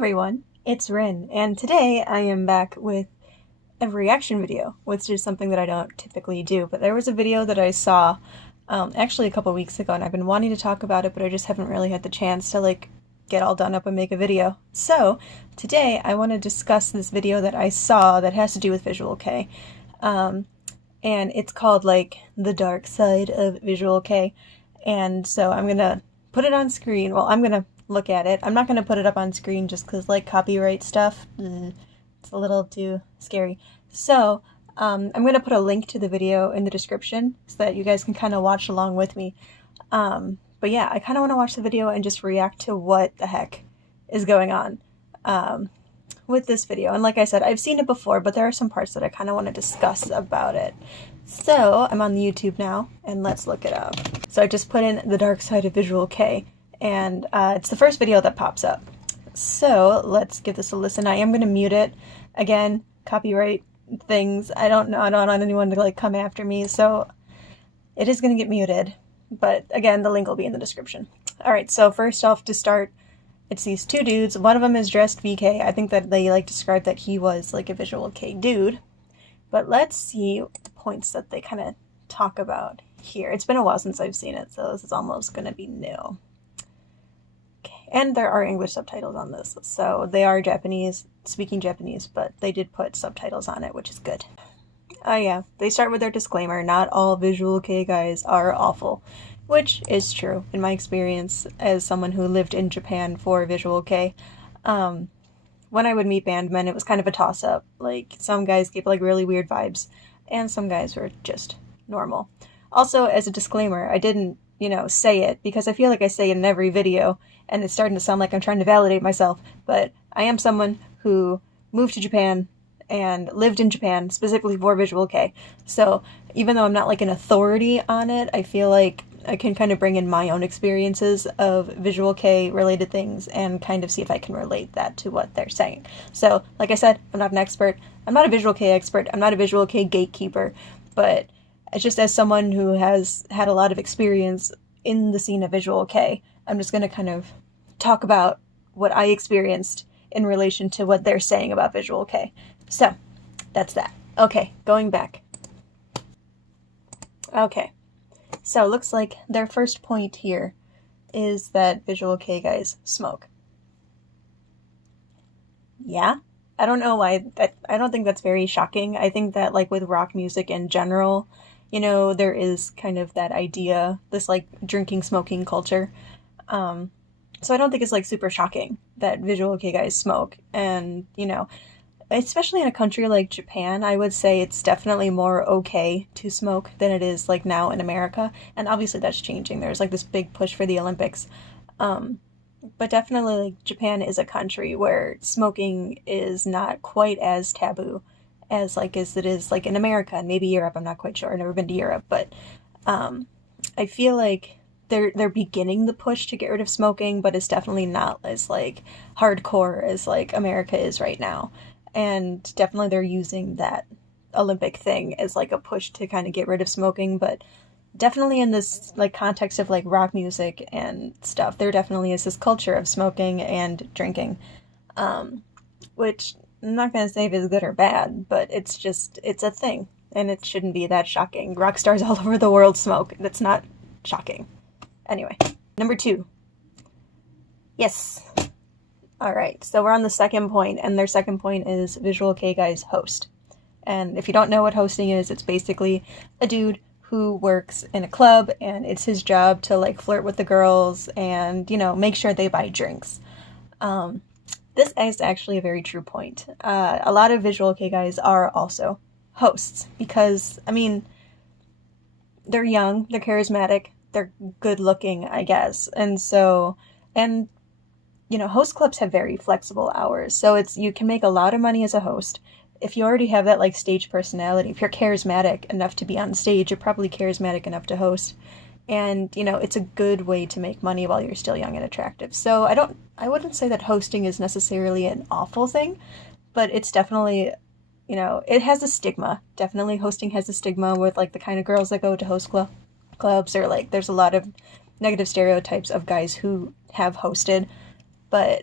everyone, it's Rin, and today I am back with a reaction video, which is something that I don't typically do, but there was a video that I saw actually a couple weeks ago, and I've been wanting to talk about it, but I just haven't really had the chance to get all done up and make a video. So today I want to discuss this video that I saw that has to do with Visual Kei, and it's called the dark side of Visual Kei, and so I'm gonna put it on screen. Well, I'm gonna look at it. I'm not going to put it up on screen just because, copyright stuff, it's a little too scary. So, I'm going to put a link to the video in the description so that you guys can kind of watch along with me. But yeah, I kind of want to watch the video and just react to what the heck is going on with this video. And like I said, I've seen it before, but there are some parts that I kind of want to discuss about it. So, I'm on the YouTube now, and let's look it up. So I just put in the dark side of Visual Kei, and it's the first video that pops up. So let's give this a listen. I am going to mute it. Again, copyright things. I don't want anyone to come after me, so it is going to get muted. But again, the link will be in the description. Alright, so first off to start, it's these two dudes. One of them is dressed VK. I think that they described that he was a Visual Kei dude. But let's see the points that they kind of talk about here. It's been a while since I've seen it, so this is almost going to be new. And there are English subtitles on this, so they are speaking Japanese, but they did put subtitles on it, which is good. Oh yeah, they start with their disclaimer, not all Visual Kei guys are awful, which is true in my experience as someone who lived in Japan for Visual Kei. When I would meet band men, it was kind of a toss-up. Some guys gave really weird vibes, and some guys were just normal. Also, as a disclaimer, I didn't say it, because I feel like I say it in every video, and it's starting to sound like I'm trying to validate myself, but I am someone who moved to Japan and lived in Japan specifically for Visual Kei. So even though I'm not an authority on it, I feel like I can kind of bring in my own experiences of Visual Kei related things and kind of see if I can relate that to what they're saying. So like I said, I'm not an expert. I'm not a Visual Kei expert. I'm not a Visual Kei gatekeeper, but it's just as someone who has had a lot of experience in the scene of Visual Kei, I'm just going to kind of talk about what I experienced in relation to what they're saying about Visual Kei. So, that's that. Okay, going back. Okay, so it looks like their first point here is that Visual Kei guys smoke. Yeah? I don't know why, I don't think that's very shocking. I think that with rock music in general, there is kind of that idea, this drinking, smoking culture. So I don't think it's super shocking that Visual Kei guys smoke. And, especially in a country like Japan, I would say it's definitely more okay to smoke than it is now in America. And obviously that's changing. There's this big push for the Olympics. But definitely Japan is a country where smoking is not quite as taboo as it is in America and maybe Europe. I'm not quite sure. I've never been to Europe, but I feel like they're beginning the push to get rid of smoking, but it's definitely not as hardcore as America is right now. And definitely they're using that Olympic thing as a push to kind of get rid of smoking, but definitely in this context of rock music and stuff, there definitely is this culture of smoking and drinking, which I'm not going to say if it's good or bad, but it's a thing, and it shouldn't be that shocking. Rock stars all over the world smoke. That's not shocking. Anyway, number 2. Yes. Alright, so we're on the second point, and their second point is Visual Kei guys host. And if you don't know what hosting is, it's basically a dude who works in a club, and it's his job to flirt with the girls and, make sure they buy drinks. This is actually a very true point. A lot of Visual Kei guys are also hosts because, they're young, they're charismatic, they're good looking, I guess. And so, host clubs have very flexible hours. So you can make a lot of money as a host. If you already have that stage personality, if you're charismatic enough to be on stage, you're probably charismatic enough to host. And, it's a good way to make money while you're still young and attractive. So I wouldn't say that hosting is necessarily an awful thing, but it's definitely, it has a stigma. Definitely hosting has a stigma with the kind of girls that go to host clubs, or there's a lot of negative stereotypes of guys who have hosted. But,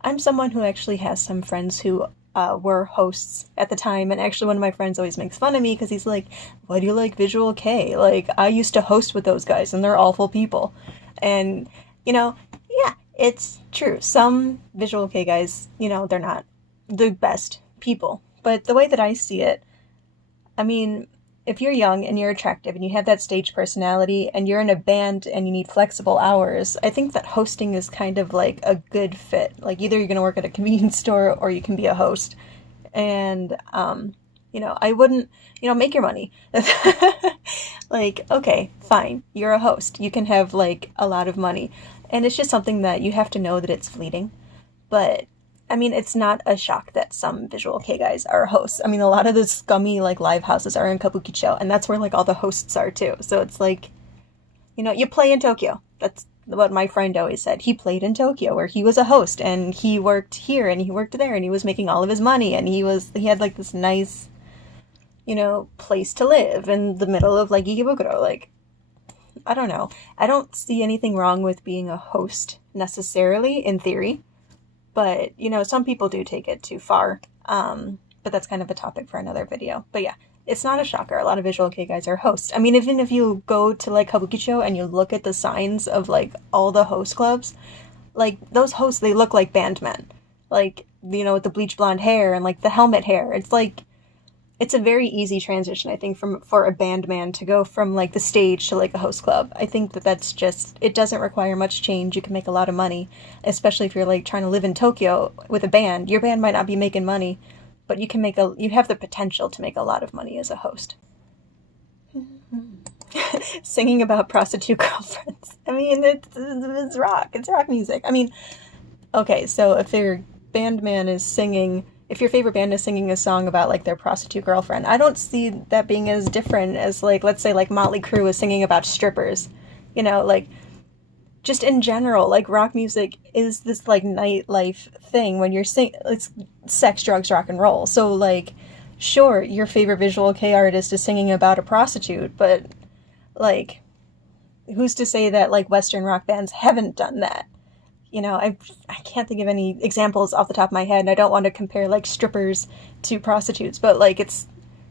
I'm someone who actually has some friends who were hosts at the time, and actually one of my friends always makes fun of me because he's like, why do you like Visual K? Like, I used to host with those guys, and they're awful people. And, yeah, it's true. Some Visual K guys, they're not the best people. But the way that I see it, I mean, if you're young and you're attractive and you have that stage personality and you're in a band and you need flexible hours, I think that hosting is kind of like a good fit. Like either you're going to work at a convenience store or you can be a host. And, I wouldn't, make your money. Like, okay, fine, you're a host. You can have like a lot of money. And it's just something that you have to know that it's fleeting. But I mean, it's not a shock that some Visual K guys are hosts. I mean, a lot of the scummy, like, live houses are in Kabukicho, and that's where, like, all the hosts are, too. So it's like, you play in Tokyo. That's what my friend always said. He played in Tokyo, where he was a host, and he worked here, and he worked there, and he was making all of his money, and he had, like, this nice, place to live in the middle of, like, Ikebukuro. Like, I don't know. I don't see anything wrong with being a host, necessarily, in theory. But, some people do take it too far. But that's kind of a topic for another video. But yeah, it's not a shocker. A lot of Visual K guys are hosts. I mean, even if you go to, like, Kabukicho and you look at the signs of, like, all the host clubs, like, those hosts, they look like bandmen. Like, with the bleach blonde hair and, like, the helmet hair. It's, like, it's a very easy transition, I think, for a band man to go from, like, the stage to, like, a host club. I think that's just, it doesn't require much change. You can make a lot of money, especially if you're, like, trying to live in Tokyo with a band. Your band might not be making money, but you have the potential to make a lot of money as a host. Singing about prostitute girlfriends. I mean, it's rock. It's rock music. I mean, okay, so if your band man is singing... If your favorite band is singing a song about, like, their prostitute girlfriend, I don't see that being as different as, like, let's say, like, Motley Crue is singing about strippers. Like, just in general, like, rock music is this, like, nightlife thing when you're it's sex, drugs, rock and roll. So, like, sure, your favorite Visual K artist is singing about a prostitute, but, like, who's to say that, like, Western rock bands haven't done that? I can't think of any examples off the top of my head, and I don't want to compare, like, strippers to prostitutes, but, like,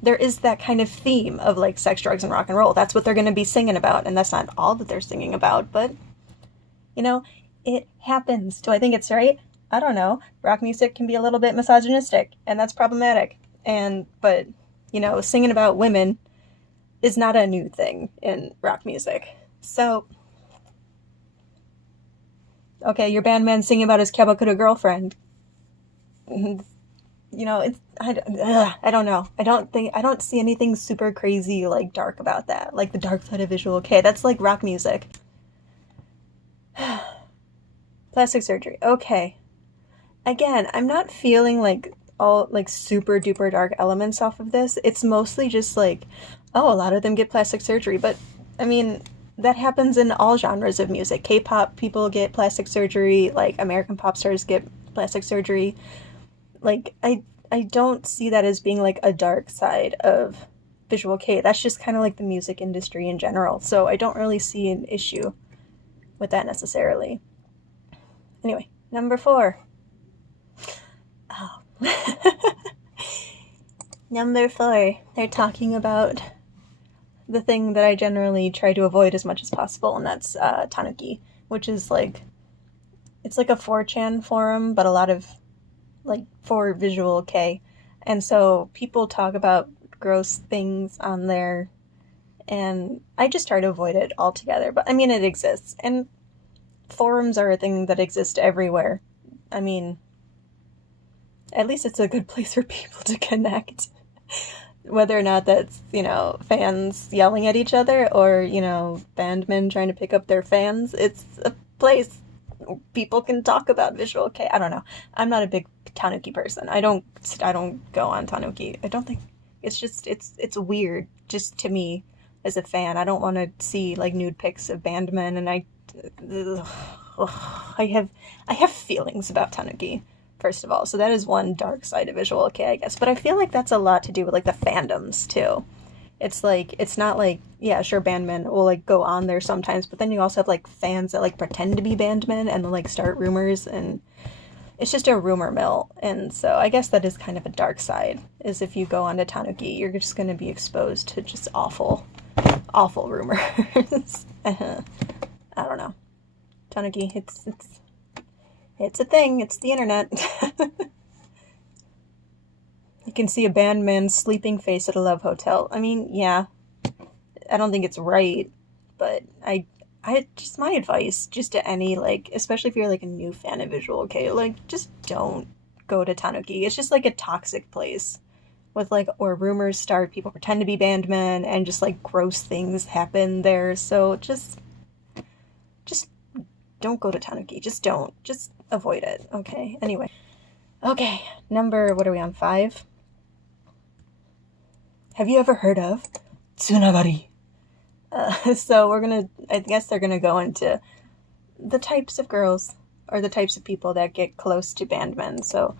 there is that kind of theme of, like, sex, drugs, and rock and roll. That's what they're going to be singing about, and that's not all that they're singing about, but, it happens. Do I think it's right? I don't know. Rock music can be a little bit misogynistic, and that's problematic. But, singing about women is not a new thing in rock music. So... Okay, your bandman singing about his Kyabakura girlfriend. It's I don't know. I don't see anything super crazy, like, dark about that. Like the dark side of Visual K. That's like rock music. Plastic surgery. Okay. Again, I'm not feeling like all, like, super duper dark elements off of this. It's mostly just like, oh, a lot of them get plastic surgery, but I mean, that happens in all genres of music. K-pop people get plastic surgery, like American pop stars get plastic surgery. Like, I don't see that as being, like, a dark side of Visual K. That's just kind of like the music industry in general. So I don't really see an issue with that necessarily. Anyway, number 4. Oh. Number 4. They're talking about the thing that I generally try to avoid as much as possible, and that's Tanuki, which is, like, it's like a 4chan forum, but a lot of, like, for Visual K. And so people talk about gross things on there, and I just try to avoid it altogether. But, I mean, it exists, and forums are a thing that exist everywhere. I mean, at least it's a good place for people to connect. Whether or not that's, fans yelling at each other or, bandmen trying to pick up their fans, it's a place people can talk about Visual K. I don't know. I'm not a big Tanuki person. I don't go on Tanuki. I don't think it's weird just to me as a fan. I don't want to see, like, nude pics of bandmen, and I have feelings about Tanuki. First of all, so that is one dark side of Visual K, I guess. But I feel like that's a lot to do with, like, the fandoms, too. It's like, it's not like, yeah, sure, bandmen will like go on there sometimes, but then you also have like fans that like pretend to be bandmen and then like start rumors, and it's just a rumor mill. And so I guess that is kind of a dark side, is if you go onto Tanuki, you're just going to be exposed to just awful, awful rumors. I don't know. Tanuki, it's a thing. It's the internet. You can see a bandman's sleeping face at a love hotel. I mean, yeah, I don't think it's right, but I just, my advice, just to any, like, especially if you're like a new fan of Visual Kei, like, just don't go to Tanuki. It's just like a toxic place with like, where rumors start, people pretend to be bandmen, and just like gross things happen there. So just don't go to Tanuki. Just don't. Just avoid it. Okay. Anyway. Okay. Number, what are we on? 5? Have you ever heard of Tsunagari? So I guess they're gonna go into the types of girls, or the types of people that get close to bandmen. So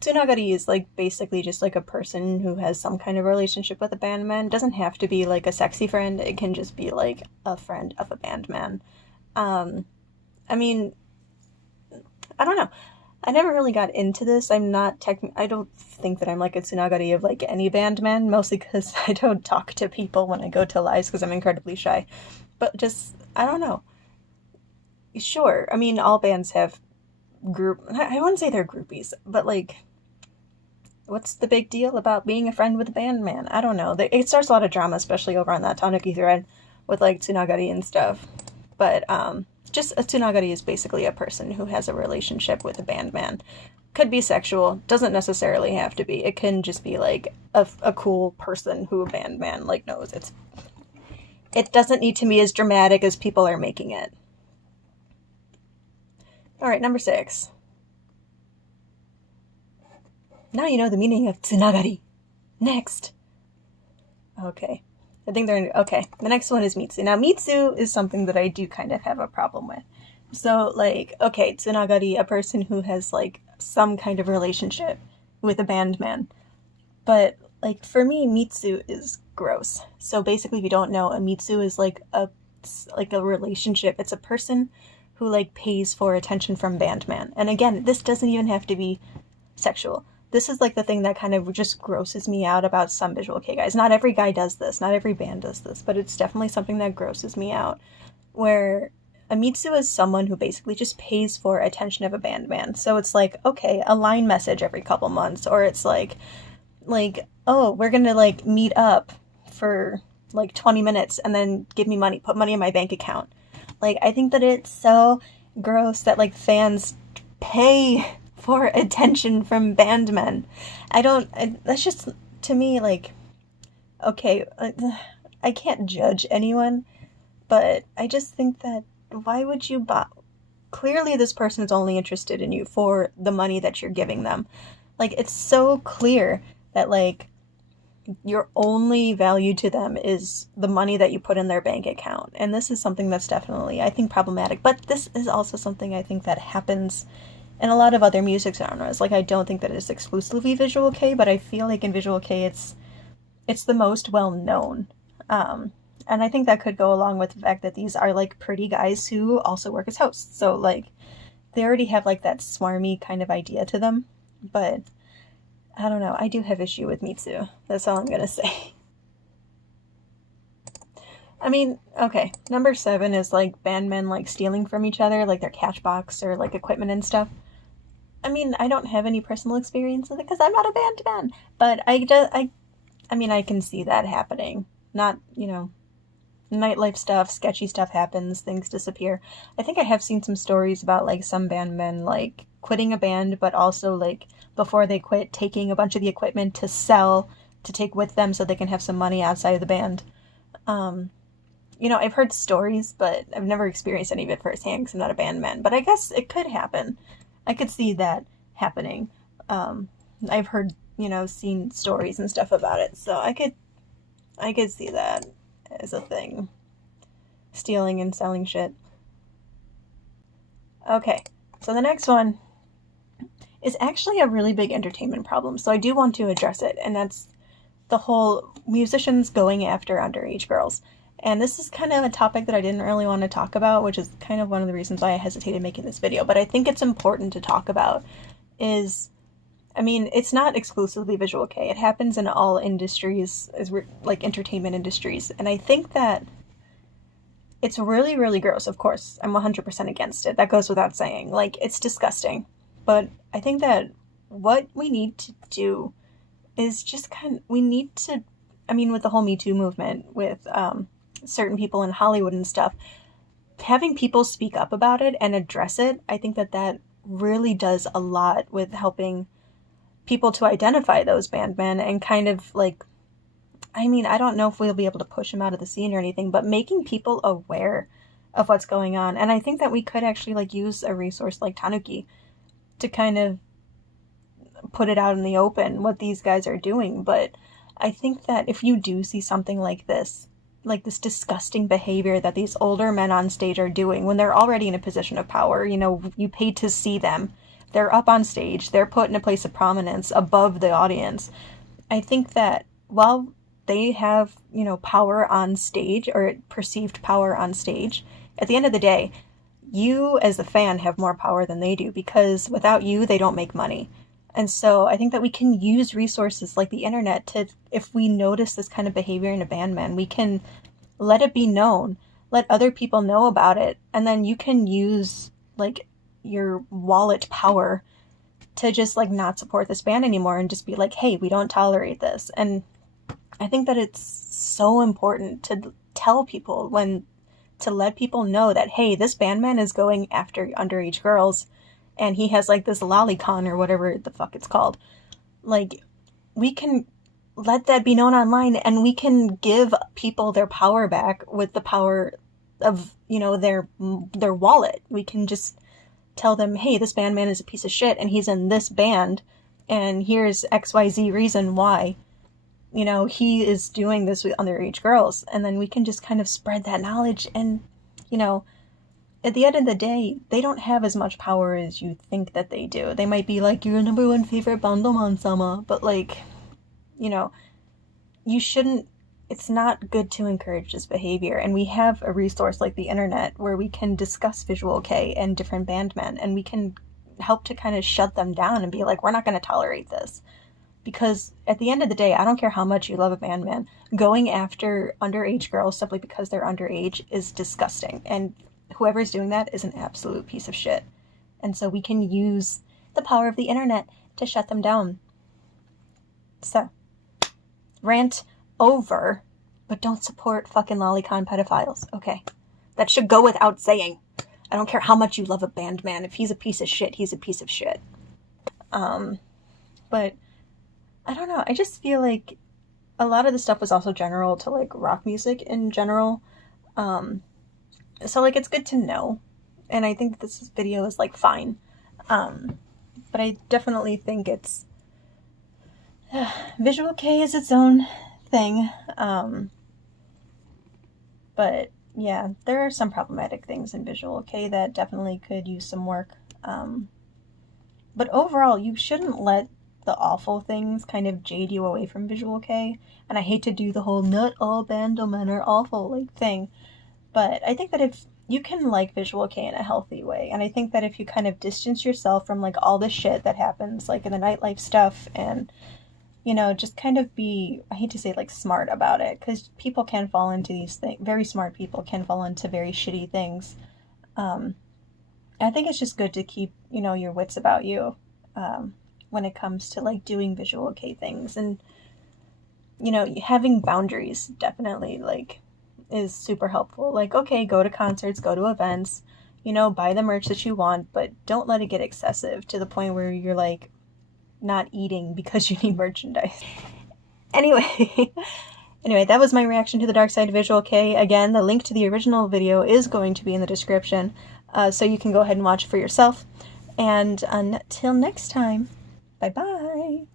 Tsunagari is like basically just like a person who has some kind of relationship with a bandman. It doesn't have to be like a sexy friend. It can just be like a friend of a bandman. I mean, I don't know. I never really got into this. I don't think that I'm like a Tsunagari of like any bandman, mostly because I don't talk to people when I go to lives because I'm incredibly shy. But just, I don't know. Sure, I mean, all bands have I wouldn't say they're groupies, but like, what's the big deal about being a friend with a bandman? I don't know. It starts a lot of drama, especially over on that Tanuki thread with like Tsunagari and stuff. But just a Tsunagari is basically a person who has a relationship with a bandman. Could be sexual, doesn't necessarily have to be. It can just be like a cool person who a bandman like knows. It doesn't need to be as dramatic as people are making it. Alright, number 6. Now you know the meaning of Tsunagari. Next. Okay. I think they're okay. The next one is mitsu. Now, mitsu is something that I do kind of have a problem with. So, like, okay, Tsunagari, a person who has like some kind of relationship with a bandman. But like for me, mitsu is gross. So basically, if you don't know, a mitsu is like a relationship. It's a person who like pays for attention from bandman. And again, this doesn't even have to be sexual. This is like the thing that kind of just grosses me out about some Visual Kei guys. Not every guy does this, not every band does this, but it's definitely something that grosses me out. Where a mitsu is someone who basically just pays for attention of a bandman. So it's like, okay, a line message every couple months, or it's like, oh, we're gonna like meet up for like 20 minutes and then give me money, put money in my bank account. Like, I think that it's so gross that like fans pay for attention from bandmen. That's just, to me, like, okay, I can't judge anyone, but I just think that, why would you buy? Clearly this person is only interested in you for the money that you're giving them. Like, it's so clear that, like, your only value to them is the money that you put in their bank account. And this is something that's definitely, I think, problematic. But this is also something I think that happens in a lot of other music genres. Like, I don't think that it's exclusively Visual Kei, but I feel like in Visual Kei it's the most well known. And I think that could go along with the fact that these are like pretty guys who also work as hosts. So like, they already have like that swarmy kind of idea to them. But I don't know, I do have issue with mitsu. That's all I'm gonna say. I mean, okay, number 7 is like bandmen like stealing from each other, like their catchbox or like equipment and stuff. I mean, I don't have any personal experience with it because I'm not a bandman, but I mean, I can see that happening. Not, nightlife stuff, sketchy stuff happens, things disappear. I think I have seen some stories about like some bandmen like quitting a band, but also like before they quit, taking a bunch of the equipment to sell, to take with them so they can have some money outside of the band. I've heard stories, but I've never experienced any of it firsthand because I'm not a bandman. But I guess it could happen. I could see that happening. I've heard, seen stories and stuff about it, so I could see that as a thing. Stealing and selling shit. Okay, so the next one is actually a really big entertainment problem, so I do want to address it, and that's the whole musicians going after underage girls. And this is kind of a topic that I didn't really want to talk about, which is kind of one of the reasons why I hesitated making this video. But I think it's important to talk about is, I mean, it's not exclusively visual kei. It happens in all industries, like entertainment industries. And I think that it's really, really gross. Of course, I'm 100% against it. That goes without saying. Like, it's disgusting. But I think that what we need to do is just we need to, I mean, with the whole Me Too movement, with certain people in Hollywood and stuff, having people speak up about it and address it, I think that that really does a lot with helping people to identify those bandmen and kind of like, I mean, I don't know if we'll be able to push them out of the scene or anything, but making people aware of what's going on. And I think that we could actually like use a resource like Tanuki to kind of put it out in the open what these guys are doing. But I think that if you do see something like this disgusting behavior that these older men on stage are doing when they're already in a position of power, you know, you pay to see them, they're up on stage, they're put in a place of prominence above the audience. I think that while they have, you know, power on stage, or perceived power on stage, at the end of the day, you as the fan have more power than they do, because without you, they don't make money. And so I think that we can use resources like the internet to, if we notice this kind of behavior in a bandman, we can let it be known, let other people know about it, and then you can use like your wallet power to just like not support this band anymore and just be like, hey, we don't tolerate this. And I think that it's so important to tell people to let people know that, hey, this bandman is going after underage girls, and he has like this lolicon or whatever the fuck it's called. Like, we can let that be known online, and we can give people their power back with the power of, you know, their wallet. We can just tell them, hey, this bandman is a piece of shit, and he's in this band, and here's XYZ reason why, you know, he is doing this with underage girls. And then we can just kind of spread that knowledge. And, you know, at the end of the day, they don't have as much power as you think that they do. They might be like your number one favorite fandom sama, but like, you know, you shouldn't, it's not good to encourage this behavior. And we have a resource like the internet where we can discuss visual kei and different bandmen, and we can help to kind of shut them down and be like, we're not going to tolerate this. Because at the end of the day, I don't care how much you love a bandman, going after underage girls simply because they're underage is disgusting. And whoever's doing that is an absolute piece of shit. And so we can use the power of the internet to shut them down. So, rant over, but don't support fucking lolicon pedophiles, okay? That should go without saying. I don't care how much you love a bandman. If he's a piece of shit, he's a piece of shit. But I don't know, I just feel like a lot of the stuff was also general to like rock music in general. So like it's good to know, and I think this video is like fine. But I definitely think it's visual kei is its own thing. But yeah, there are some problematic things in visual kei that definitely could use some work. But overall, you shouldn't let the awful things kind of jade you away from visual kei. And I hate to do the whole not all bandomen are awful like thing, but I think that if you can like visual kei in a healthy way, and I think that if you kind of distance yourself from like all the shit that happens like in the nightlife stuff, and you know, just kind of be, I hate to say like smart about it, because people can fall into these things, very smart people can fall into very shitty things. I think it's just good to keep, you know, your wits about you when it comes to like doing visual kei things. And you know, having boundaries definitely like is super helpful. Like, okay, go to concerts, go to events, you know, buy the merch that you want, but don't let it get excessive to the point where you're like not eating because you need merchandise. Anyway, that was my reaction to the dark side of visual kei. Again, the link to the original video is going to be in the description, so you can go ahead and watch it for yourself. And until next time, bye-bye!